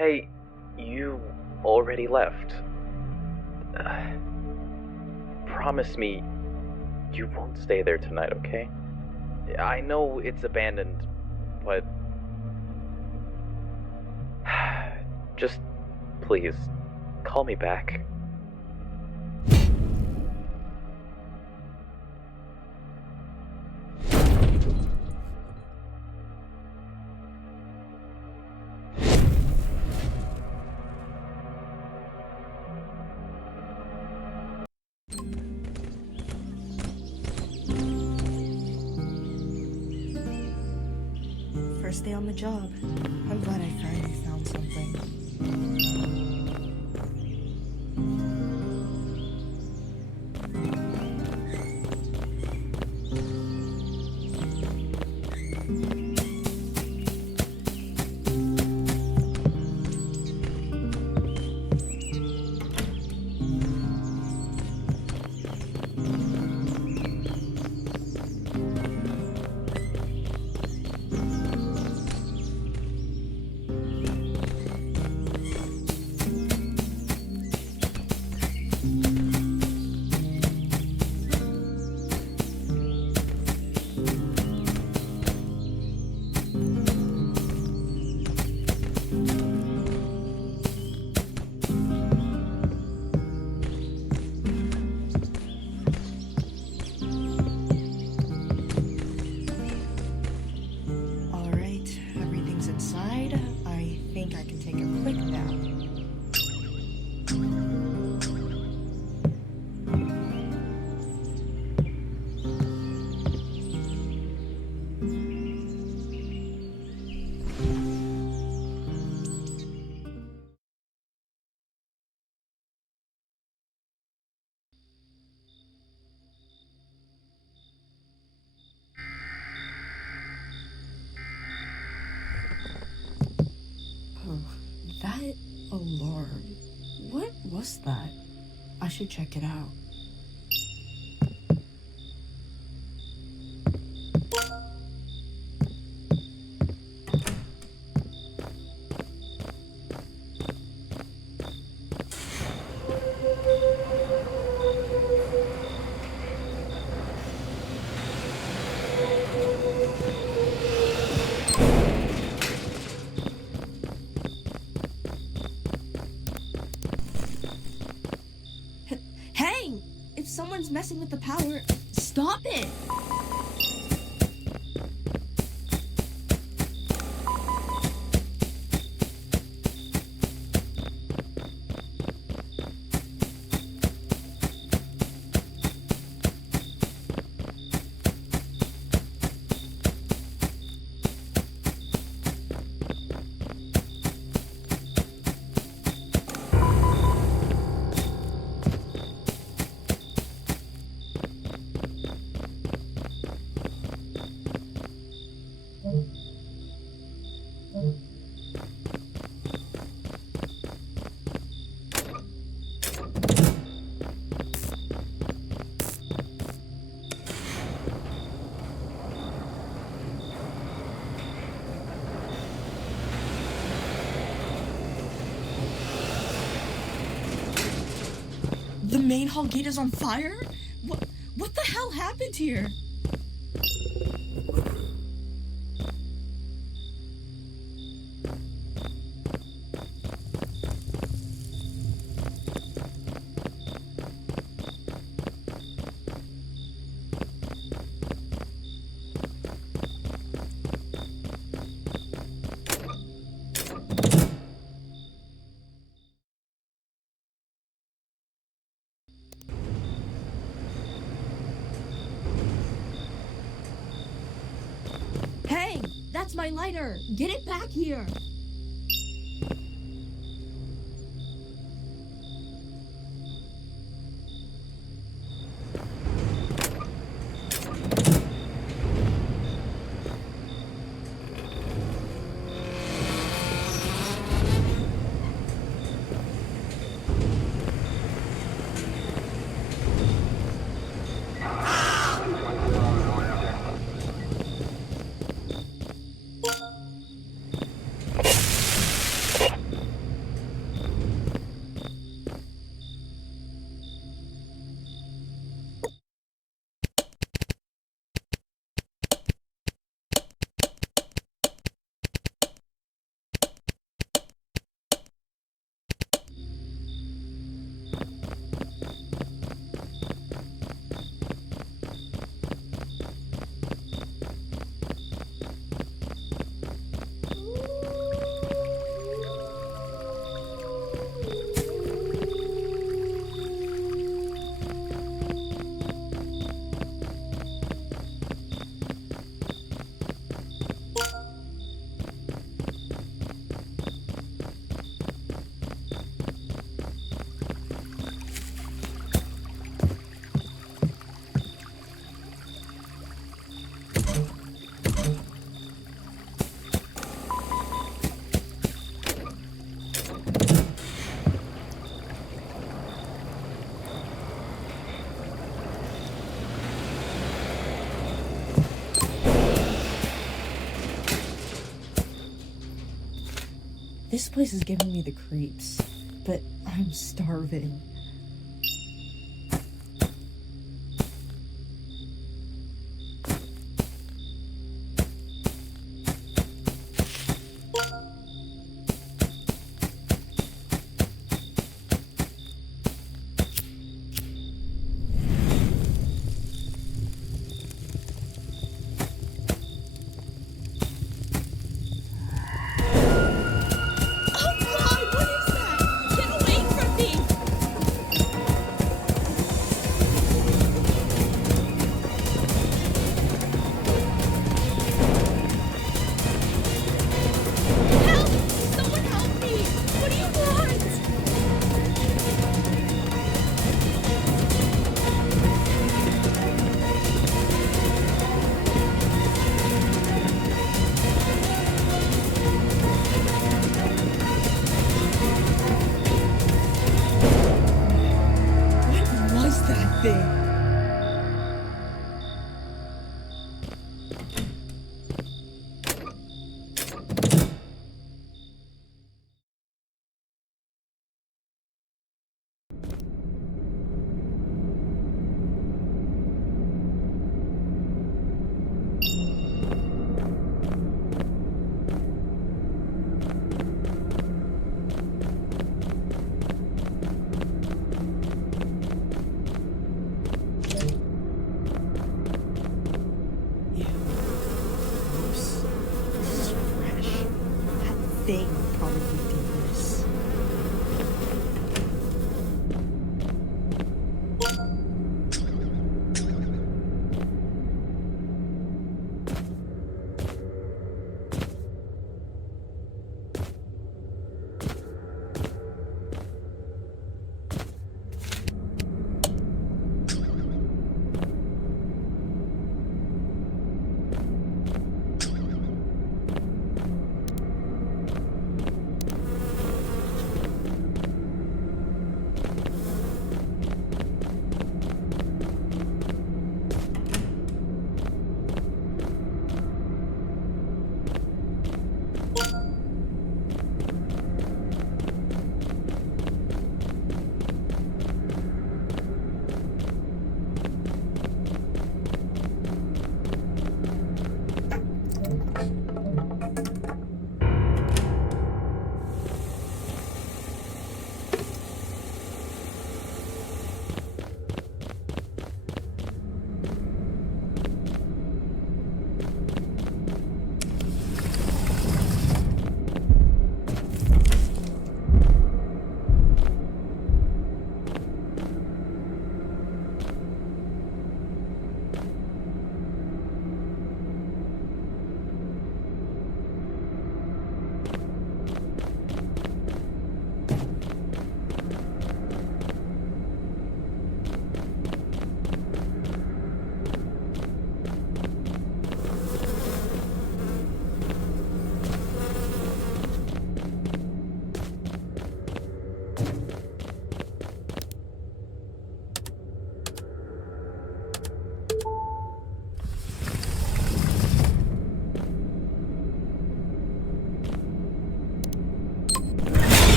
Hey, you already left. Promise me you won't stay there tonight, okay? I know it's abandoned, but... Just, please, call me back. First day on the job. I'm glad I finally found something. Alright, everything's inside. I think I can take a quick nap. Oh, that alarm. What was that? I should check it out. Hey! If someone's messing with the power, stop it! The main hall gate is on fire? What the hell happened here? Hey, that's my lighter. Get it back here. This place is giving me the creeps, but I'm starving. Thing probably did this.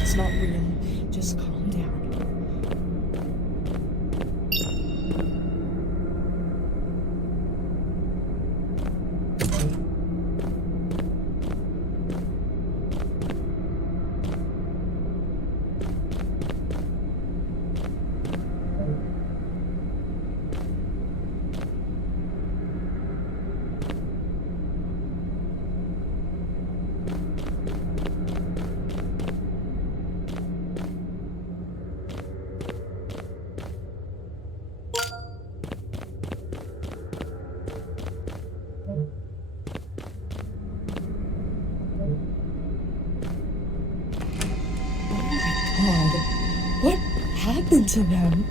It's not real. Just calm down. happened to them?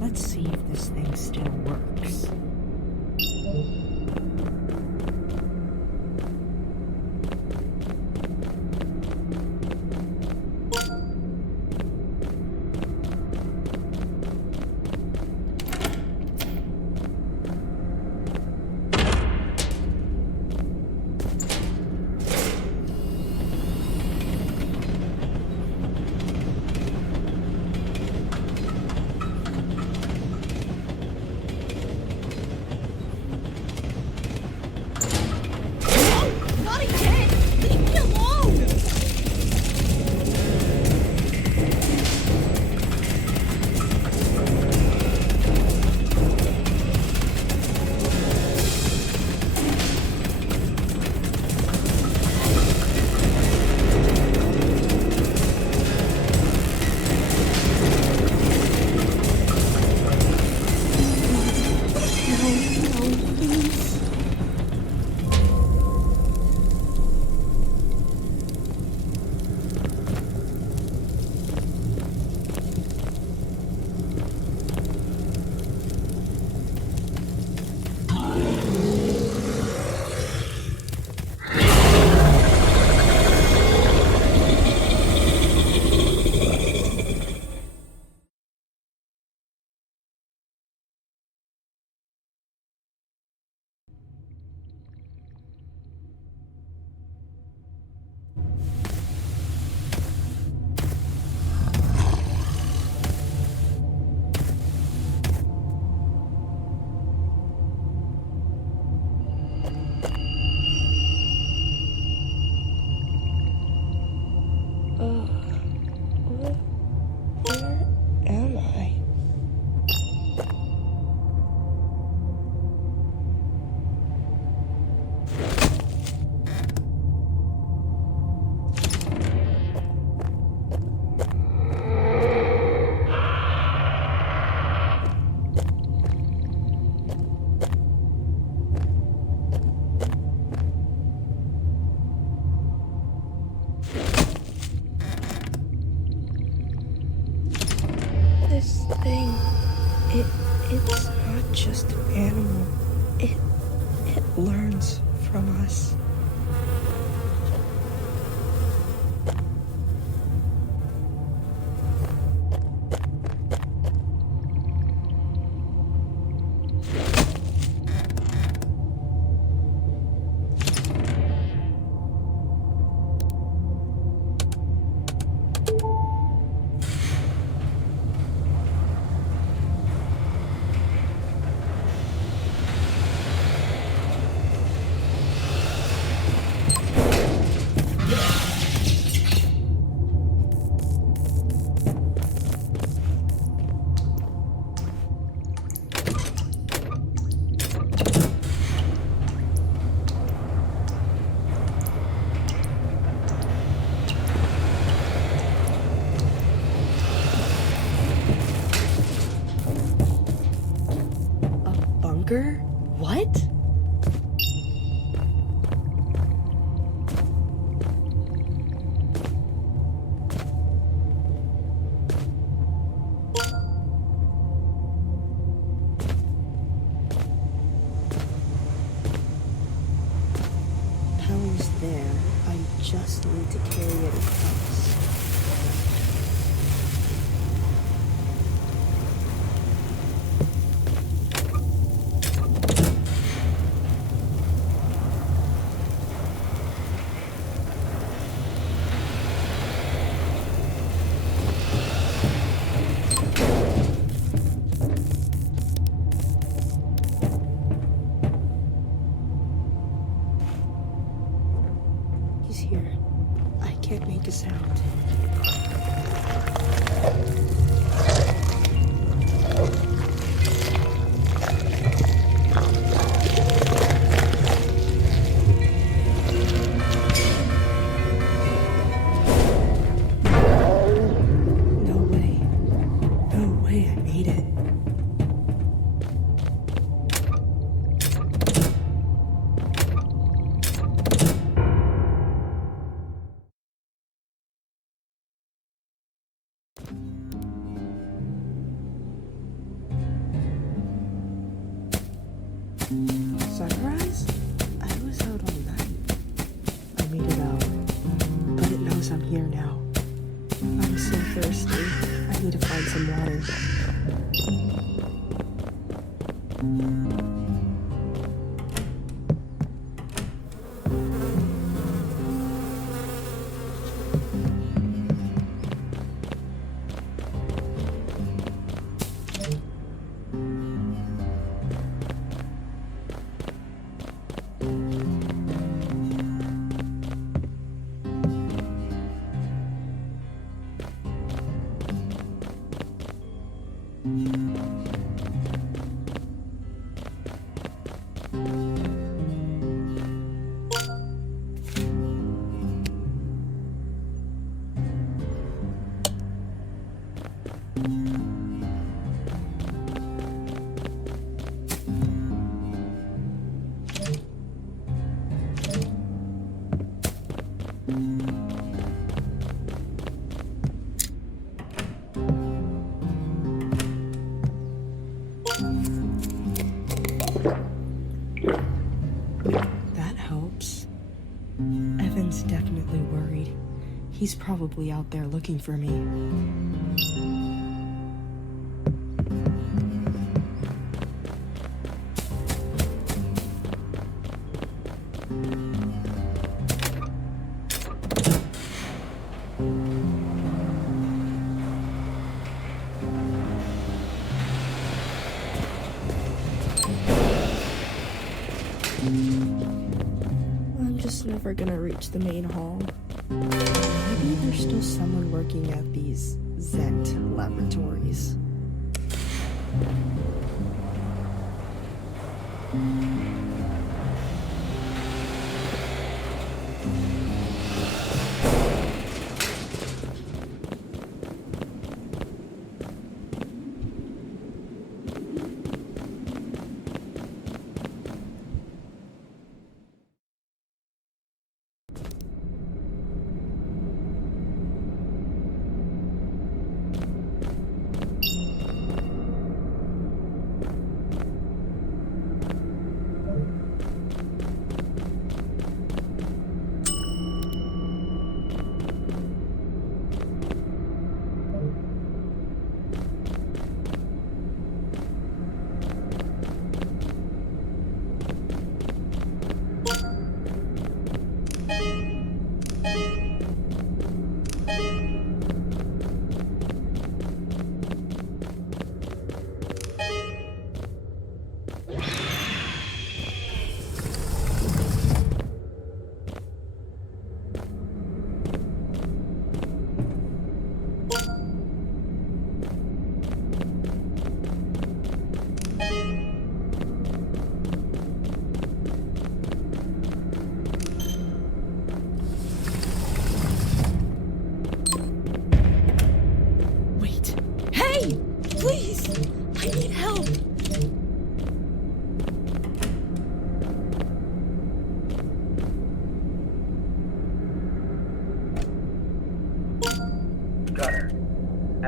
Let's see if this thing still works. This thing, it's not just an animal. It learns from us. Hanger? What? Power's there. I just need to carry it across. He's here. I can't make a sound. No way. No way I made it. Sunrise? I was out all night. I made it out, but it knows I'm here now. I'm so thirsty. I need to find some water. That helps. Evan's definitely worried. He's probably out there looking for me. I'm just never gonna reach the main hall. Maybe there's still someone working at these Zent laboratories.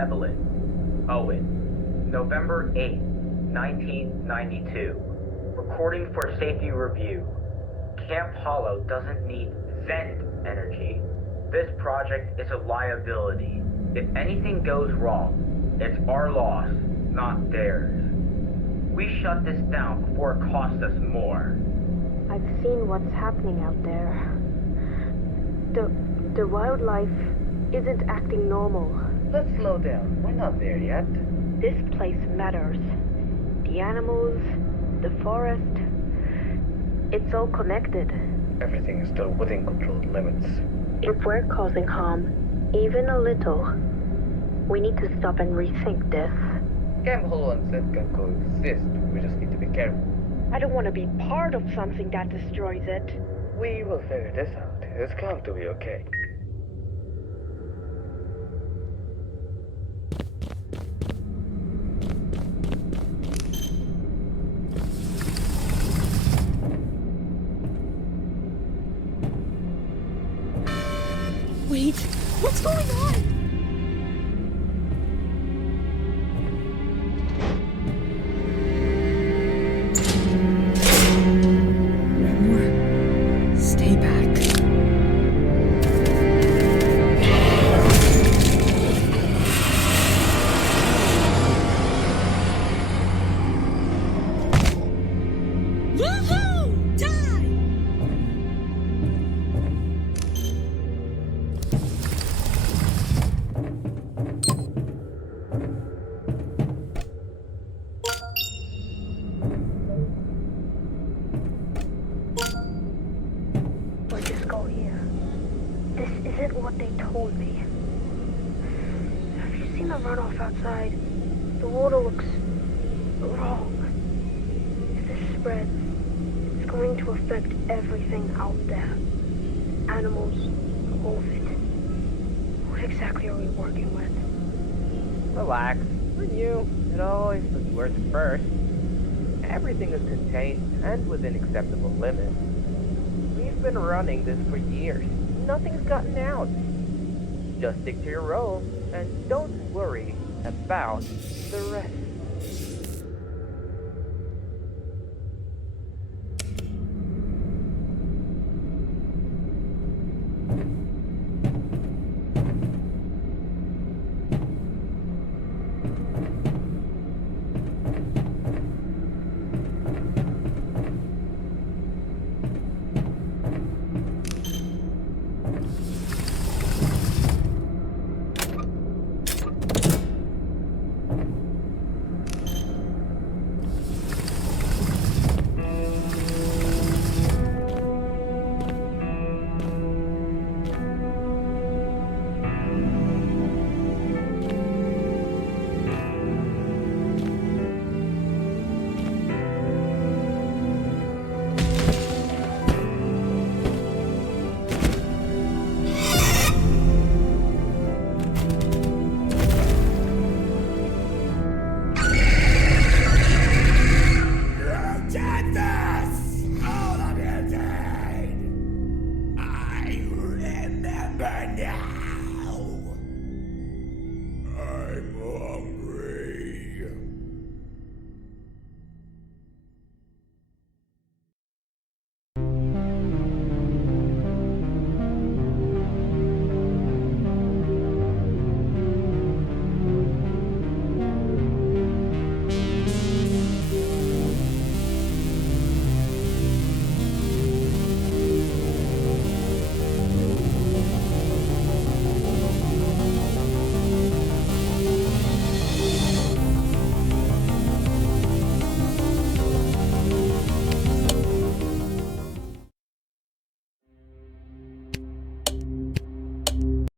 Evelyn. Owen. November 8, 1992. Recording for safety review. Camp Hollow doesn't need Zend energy. This project is a liability. If anything goes wrong, it's our loss, not theirs. We shut this down before it costs us more. I've seen what's happening out there. The wildlife isn't acting normal. Let's slow down. We're not there yet. This place matters. The animals, the forest, it's all connected. Everything is still within controlled limits. If we're causing harm, even a little, we need to stop and rethink this. Camp Hollow and Zed can coexist. We just need to be careful. I don't want to be part of something that destroys it. We will figure this out. It's going to be okay. Wait, what's going on? Remore, stay back. Woohoo! Die! Where'd this go here? This isn't what they told me. Have you seen the runoff outside? The water looks wrong. If this spreads, it's going to affect everything out there. Animals, all of it. What exactly are we working with? Relax. For you, it always looks worse at first. Everything is contained and within acceptable limits. We've been running this for years. Nothing's gotten out. Just stick to your role and don't worry about the rest.